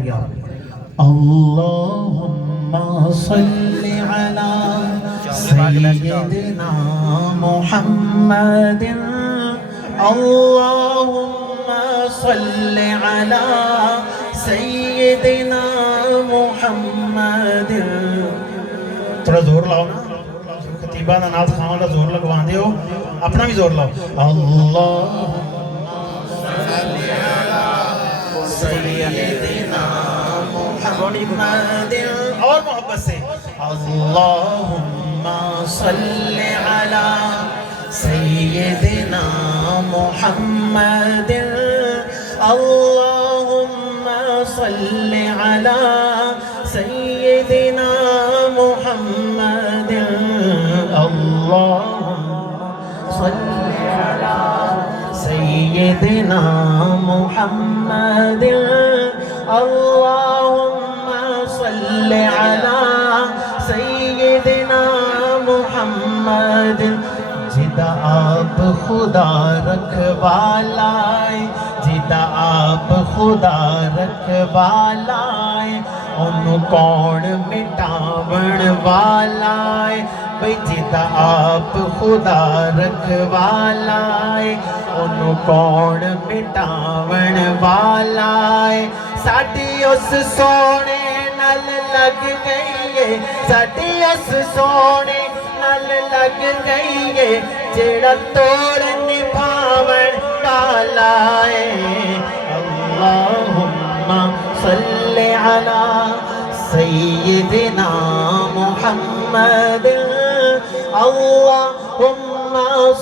پڑھیں گے آپ اللہم صلی علی سیدنا محمد اللہم صلی علی سیدنا محمد تھوڑا زور لاؤ نا خطیبہ دا نال خاں دا زور لگوان دے ہو اپنا بھی زور لاؤ اللہم صلی علی سیدنا محمد اور محبت سے اللہم صلی علی سیدنا محمد اللہم صلی علی سیدنا محمد اللہم صلی علی سیدنا محمد اللہم صلی علی سیدنا محمد جدا آپ خدا رکھوالائے جدا آپ خدا رکھوالائے انہوں کون مٹاون والائے بھئی جدا آپ خدا رکھوالائے انہوں کون مٹاون والائے ساڑھی اس سونے نل لگ گئی ہے ساڑھی اس سونے نل لگ گئی ہے جڑا توڑ نبھاون والائے اللہم صلی علی سیدنا محمد اللہم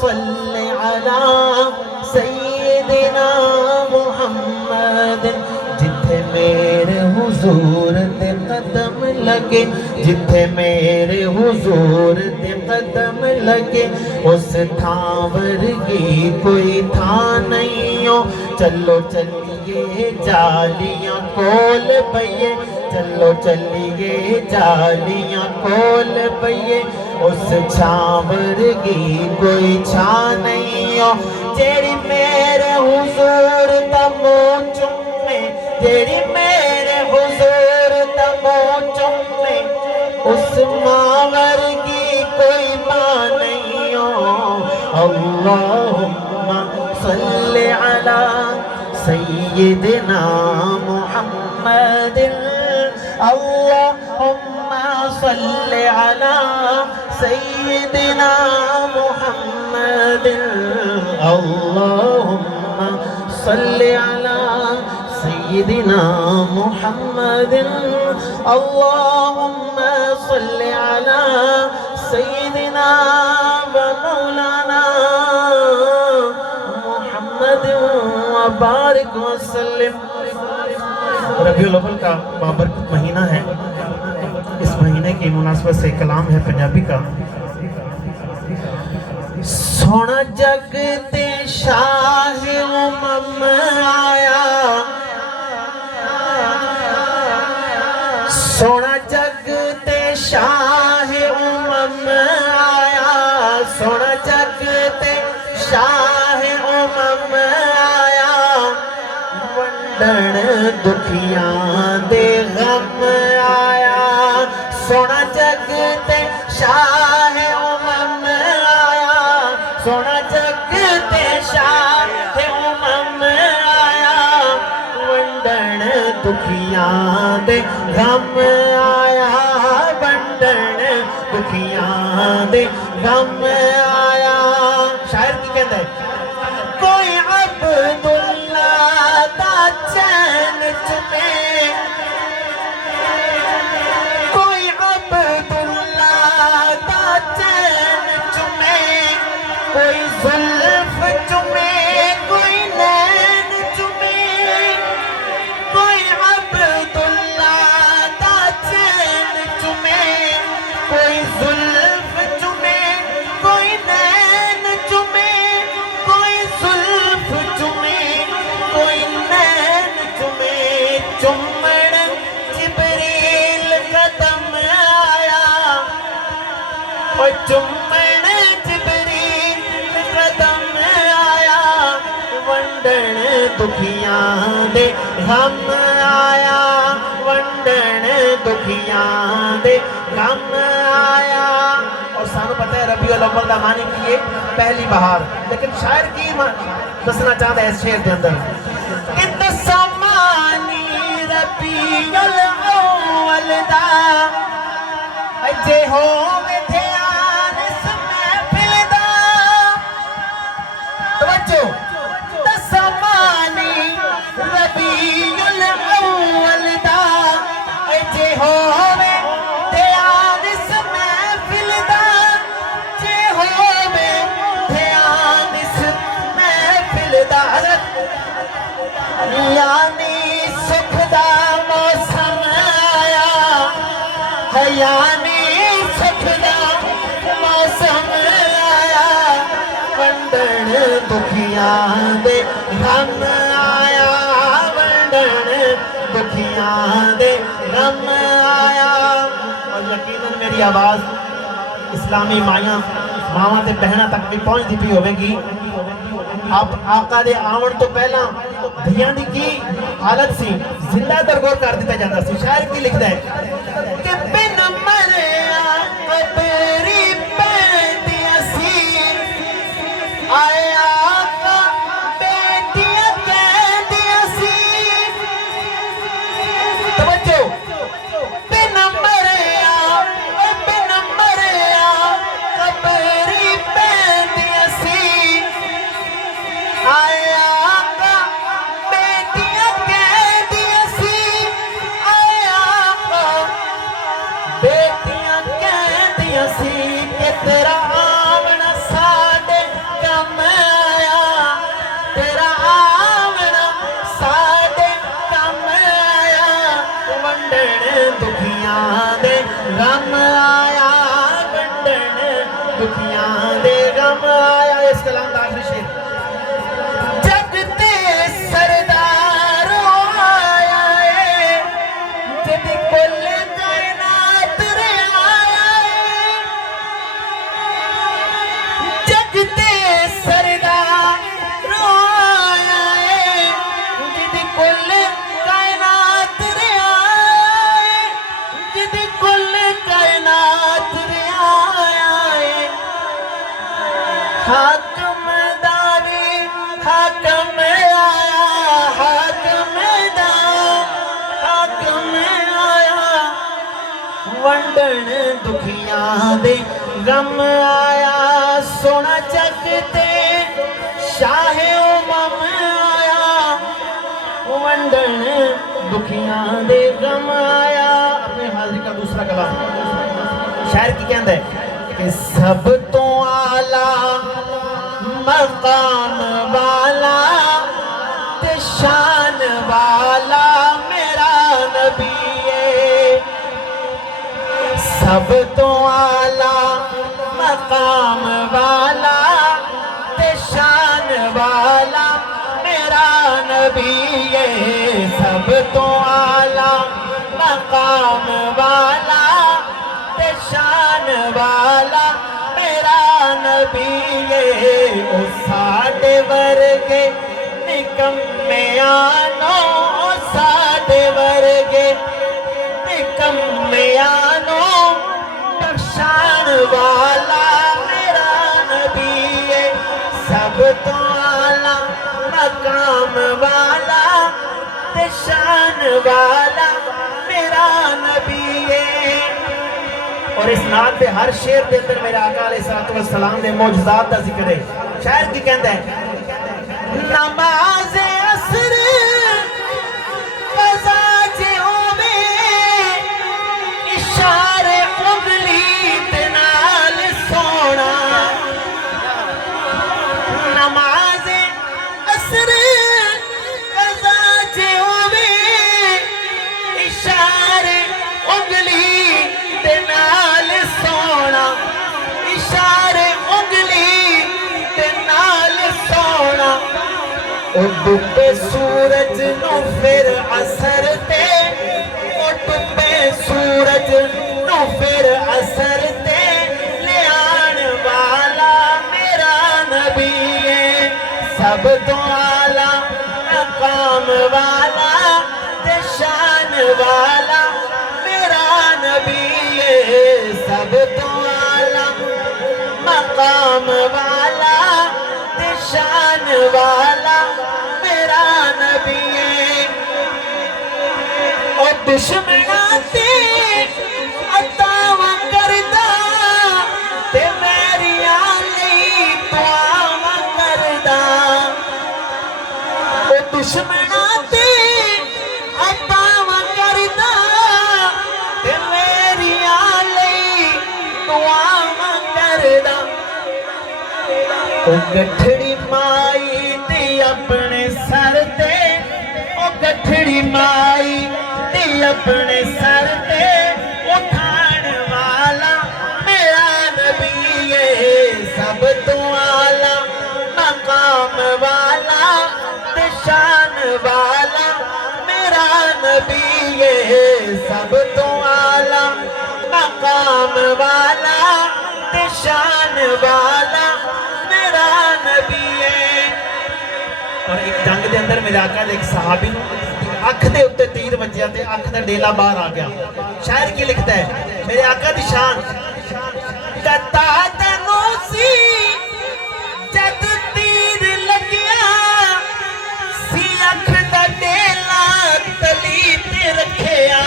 صلی علی سیدنا محمد جتھے میرے حضور دے قدم لگے جتھے میرے حضور دے قدم لگے اس تھاں ورگی کوئی تھاں نہیں ہو چلو چلیے جالیاں کول پئیے چلو چلیے جالیاں کول پئیے اس چھاں ورگی کوئی چھاں نہیں ہو جیڑی میرے حضور دا منہ چومے جیڑی میرے حضور دا منہ چومے اس ماں ورگی کوئی ماں نہیں ہو اللہم صلی علی سیدنا محمد اللہم صلی علی سیدنا محمد اللہم صلی علی سیدنا محمد اللہم صلی علی سیدنا و مولانا محمد وبارک وسلم ربیع الاول کا بابرکت مہینہ ہے اس مہینے کی مناسبت سے کلام ہے پنجابی کا سونا جگ تے شاہ امم آیا سونا جگ تے شاہ امم آیا سونا جگ تے شاہ امم آیا ونڈن دکھیاں دے غم آیا سونا جگ تے شاہ امم آیا سونا جگ تے شاہ امم آیا ونڈن دکھیاں دے غم آیا ونڈن دکھیاں دے غم آیا شاعر کی کہتا ہے کوئی عبداللہ دا چین چمے کوئی عبداللہ دا چین چمے کوئی زلف چمے کوئی نین چمے کوئی عبداللہ دا چین چمے کوئی زلف چمے کوئی نین چمے کوئی زلف چمے کوئی نین چمے چمڑ جبریل قدم آیا اور چمڑ جبریل قدم آیا ونڈن دکھیاں دے غم آیا دکھیاں دے غم آیا. اور سانو پتہ ہے ربیع الاول دا معنی کی ہے پہلی بہار, لیکن شاعر کی دسنا چاہتا ہے اس شعر دے اندر کہ دسمانی ربیع الاول دا اجے ہووے دھیان اس محفل دا. توجہ, دسمانی ربیع الاول دا اجے ہووے دھیان اس محفل دا, جے ہووے دھیان اس محفل دا. یعنی سکھ دا موسم آیا ہے, یعنی سکھ دا موسم آیا, ونڈن دکھیاں دے غم آیا, ونڈن دکھیاں دے غم آیا. اور یقیناً میری آواز اسلامی مائیاں ماواں تے بہناں تک بھی پہنچ دی پی ہوئے گی. آپ آقا دے آون تو پہلا دھیاں دی کی حالت سی زندہ درگور کر دیتا جاتا سی. شاعر کی لکھتا ہے کہ بن مریا قبری پیندیاں سی, آئے آقا بیٹیاں کہندیاں سی. توجہ, بن مریا قبری پیندیاں سی, آئے آقا بیٹیاں کہندیاں سی, آئے آقا بیٹیاں کہندیاں سی کہ تیرا آونا ساڈے کم آیا, تیرا آونا ساڈے کم آیا, ونڈن دکھیاں دے غم آیا, ونڈن دکھیاں دے غم آیا. اس کلام دا آخری شعر جگ تے سردار آیا ہے, جد کل کائنات رہایا ہے, جگ تے سردار آیا ہے, جد کل کائنات رہایا ہے, جد کل کائنات رہایا ہے. حاکم داوی حاکم آیا, حاکم دا حاکم آیا, ونڈن دکھیاں دے غم آیا. سونا جگ تے شاہ امم آیا, ونڈن دکھیاں دے غم آیا. اپنے حاضری کا دوسرا کلام شاعر کی کہندہ ہے کہ سب تو اعلیٰ مقام والا تے شان والا میرا نبی ہے, سب تو اعلیٰ مقام والا تے شان والا میرا نبی ہے, سب تو اعلیٰ مقام والا تے شان والا میرا نبی ہے. او ساڈے ورگے نکمیانو, او ساڈے ورگے نکمیانو, بخشان والا میرا نبی ہے, سب تو اعلیٰ مقام والا تے شان والا میرا نبی ہے. اور اس نعت پہ ہر شعر دے اندر میرے آقا علیہ السلام نے معجزات دا ذکر ہے. شاعر کی کہندہ ہے نماز عصر قضا جے ہووے, اشارے انگلی تے نال سونا, نماز عصر قضا جے ہووے, اشارے انگلی تے نال سونا, اشارے انگلی تے نال سونا. او ڈبے سورج نو پھر عصر تے, او ڈبے سورج نو پھر عصر تے, لے آن والا میرا نبی ہے, سب تو اعلیٰ مقام والا تے شان والا میرا سب تو اعلیٰ مقام والا تے شان والا میرا نبی ہے او دشمناں تے عطاواں کردا تے میریاں لئی دعاواں کردا او دشمناں تے عطاواں کردا تے میریاں لئی دعاواں کردا او گٹھڑی مائی تے اپنے سر تے او گٹھڑی مائی تے اپنے سر تے اٹھان والا میرا نبی ہے سب تو اعلیٰ مقام والا تے شان والا میرا نبی ہے سب تو اعلیٰ مقام والا تے شان والا میرا نبی ہے اور ایک جنگ دے اندر میرے آقا دے ایک صحابی اکھ دے اتے تیر وجیا تے اکھ دا ڈیلا باہر آ گیا شاعر کی لکھتا ہے میرے آقا دی شان کتا تنو سی جد تیر لگیا سی اکھ دا ڈیلا تلی تے رکھیا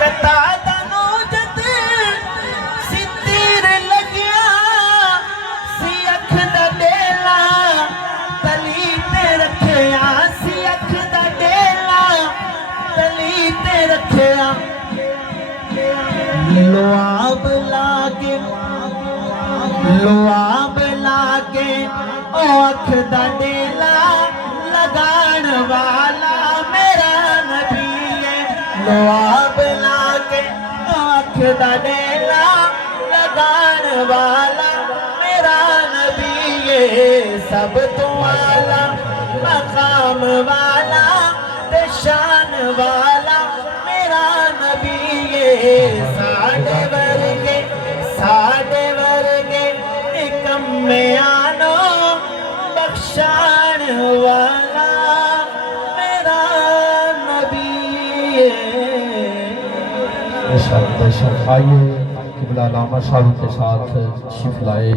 کتا تنو جد سی تیر لگیا سی اکھ دا ڈیلا تلی تے رکھیا سی اکھ دا ڈیلا تلی تے رکھیا لواب لاگے او اکھ دا ڈیلا لگان والا میرا نبی ہے لواب لاگے او اکھ دا ڈیلا لگان والا میرا نبی ہے سب تو اعلیٰ مقام والا تے شان والا میرا نبی ہے ساڑے ورگے نکمیانو بخشان والا میرا نبی ہے بے شک آئیے قبلہ علامہ صاحب کے ساتھ تشریف لائے